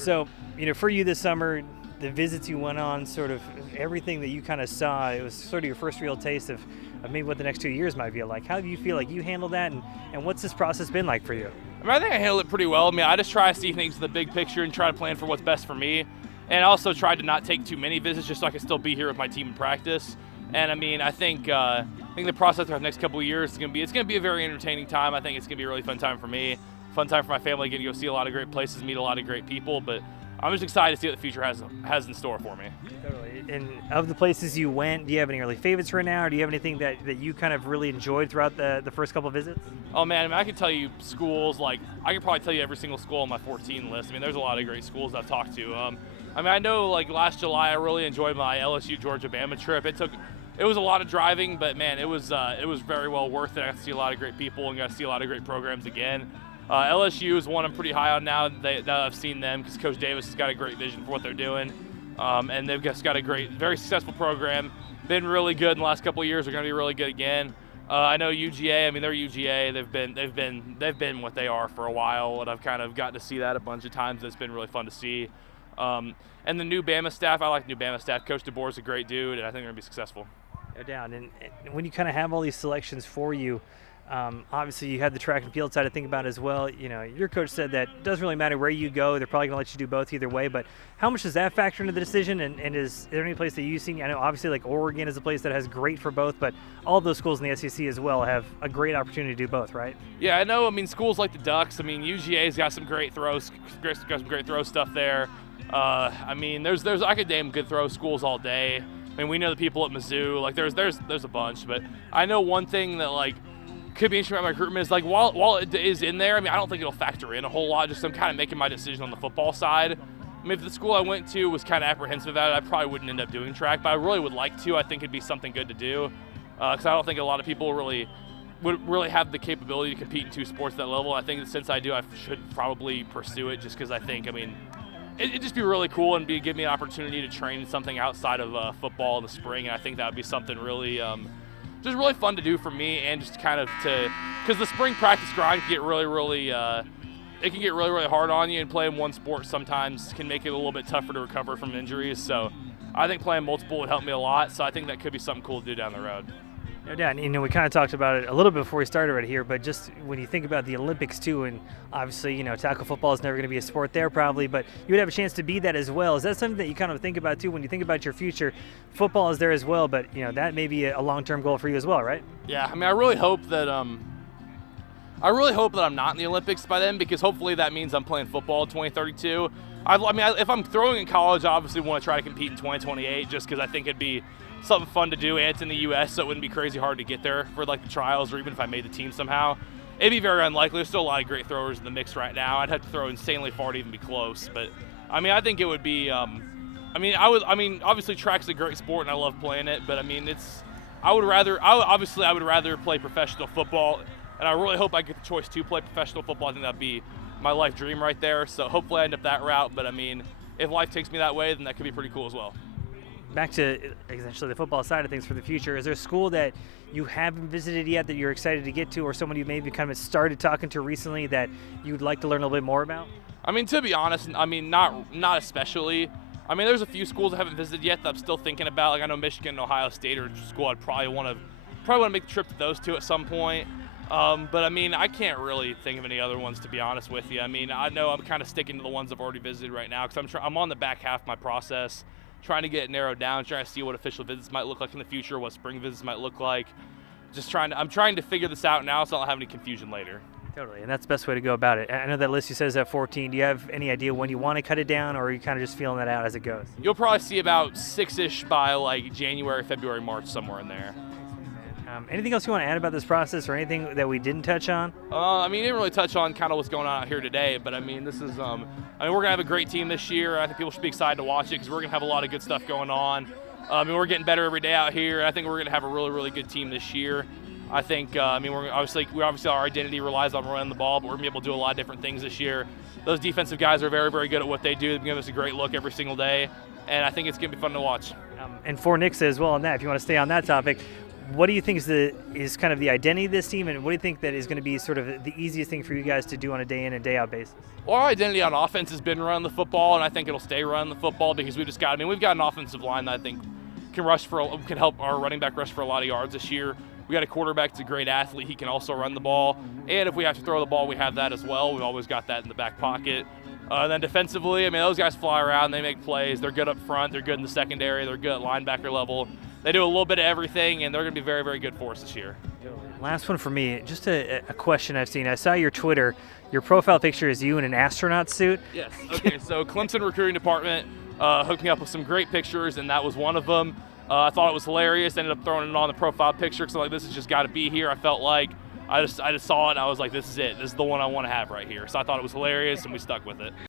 So, for you this summer, the visits you went on, sort of everything that you kind of saw, it was sort of your first real taste of maybe what the next 2 years might be like. How do you feel like you handled that, and what's this process been like for you? I think I handled it pretty well. I just try to see things in the big picture and try to plan for what's best for me. And I also tried to not take too many visits just so I could still be here with my team in practice. And I think the process for the next couple of years is going to be a very entertaining time. I think it's going to be a really fun time for me, fun time for my family, getting to go see a lot of great places, meet a lot of great people. But I'm just excited to see what the future has in store for me. Totally. And of the places you went, do you have any early favorites right now, or do you have anything that you kind of really enjoyed throughout the first couple of visits? Oh man, I can tell you schools, I could probably tell you every single school on my 14 list. There's a lot of great schools I've talked to. I know last July I really enjoyed my LSU Georgia Bama trip. It was a lot of driving, but man, it was very well worth it. I got to see a lot of great people and got to see a lot of great programs again. LSU is one I'm pretty high on now that I've seen them, because Coach Davis has got a great vision for what they're doing. And they've just got a great, very successful program. Been really good in the last couple of years. They're going to be really good again. I know UGA. They're UGA. They've been what they are for a while, and I've kind of gotten to see that a bunch of times. It's been really fun to see. And the new Bama staff, I like the new Bama staff. Coach DeBoer's a great dude, and I think they're going to be successful. No doubt. And when you kind of have all these selections for you, obviously you have the track and field side to think about as well. Your coach said that it doesn't really matter where you go. They're probably going to let you do both either way. But how much does that factor into the decision? And is there any place that you've seen? I know obviously Oregon is a place that has great for both, but all of those schools in the SEC as well have a great opportunity to do both, right? Yeah, I know. Schools like the Ducks. UGA's got some great throws, got some great throw stuff there. There's I could name good throw schools all day. We know the people at Mizzou. There's a bunch, but I know one thing that could be interesting about my recruitment is while it is in there, I don't think it'll factor in a whole lot. Just I'm kind of making my decision on the football side. If the school I went to was kind of apprehensive about it, I probably wouldn't end up doing track, but I really would like to. I think it'd be something good to do, because I don't think a lot of people would really have the capability to compete in two sports at that level. I think that since I do, I should probably pursue it, just because I think it'd just be really cool and give me an opportunity to train something outside of football in the spring, and I think that would be something really just really fun to do for me, and just kind of because the spring practice grind can get really hard on you, and playing one sport sometimes can make it a little bit tougher to recover from injuries. So I think playing multiple would help me a lot, so I think that could be something cool to do down the road. No doubt. We kind of talked about it a little bit before we started right here, but just when you think about the Olympics too, and obviously, tackle football is never going to be a sport there probably, but you would have a chance to be that as well. Is that something that you kind of think about too when you think about your future? Football is there as well, but that may be a long-term goal for you as well, right? Yeah, I really hope that I'm not in the Olympics by then, because hopefully that means I'm playing football in 2032. If I'm throwing in college, I obviously want to try to compete in 2028, just because I think it'd be something fun to do, and it's in the U.S., so it wouldn't be crazy hard to get there for the trials, or even if I made the team somehow. It'd be very unlikely. There's still a lot of great throwers in the mix right now. I'd have to throw insanely far to even be close, but I think it would be. Obviously track's a great sport and I love playing it, but I would rather play professional football, and I really hope I get the choice to play professional football. I think that'd be my life dream right there. So hopefully I end up that route, but if life takes me that way, then that could be pretty cool as well. Back to essentially the football side of things for the future, is there a school that you haven't visited yet that you're excited to get to, or someone you maybe kind of started talking to recently that you'd like to learn a little bit more about? To be honest, not especially. There's a few schools I haven't visited yet that I'm still thinking about. I know Michigan and Ohio State are a school I'd probably want to make the trip to those two at some point. But I can't really think of any other ones, to be honest with you. I know I'm kind of sticking to the ones I've already visited right now, because I'm on the back half of my process, trying to get it narrowed down, trying to see what official visits might look like in the future, what spring visits might look like. I'm trying to figure this out now so I don't have any confusion later. Totally, and that's the best way to go about it. I know that list you said is at 14. Do you have any idea when you want to cut it down, or are you kind of just feeling that out as it goes? You'll probably see about 6-ish by January, February, March, somewhere in there. Anything else you want to add about this process, or anything that we didn't touch on? You didn't really touch on kind of what's going on out here today, but this is, we're going to have a great team this year. I think people should be excited to watch it, because we're going to have a lot of good stuff going on. We're getting better every day out here. I think we're going to have a really, really good team this year. I think, we're obviously our identity relies on running the ball, but we're going to be able to do a lot of different things this year. Those defensive guys are very, very good at what they do. They give us a great look every single day, and I think it's going to be fun to watch. And for Nixa as well on that, if you want to stay on that topic, What do you think is kind of the identity of this team, and what do you think that is going to be sort of the easiest thing for you guys to do on a day in and day out basis? Well, our identity on offense has been running the football, and I think it'll stay running the football because we've got an offensive line that I think can help our running back rush for a lot of yards this year. We got a quarterback that's a great athlete. He can also run the ball, and if we have to throw the ball, we have that as well. We've always got that in the back pocket. Then defensively, I mean, those guys fly around. They make plays. They're good up front. They're good in the secondary. They're good at linebacker level. They do a little bit of everything, and they're going to be very, very good for us this year. Last one for me, just a question I've seen. I saw your Twitter. Your profile picture is you in an astronaut suit. Yes. Okay, so Clemson recruiting department hooked me up with some great pictures, and that was one of them. I thought it was hilarious. Ended up throwing it on the profile picture because I'm like, this has just got to be here. I felt like I just saw it, and I was like, this is it. This is the one I want to have right here. So I thought it was hilarious, and we stuck with it.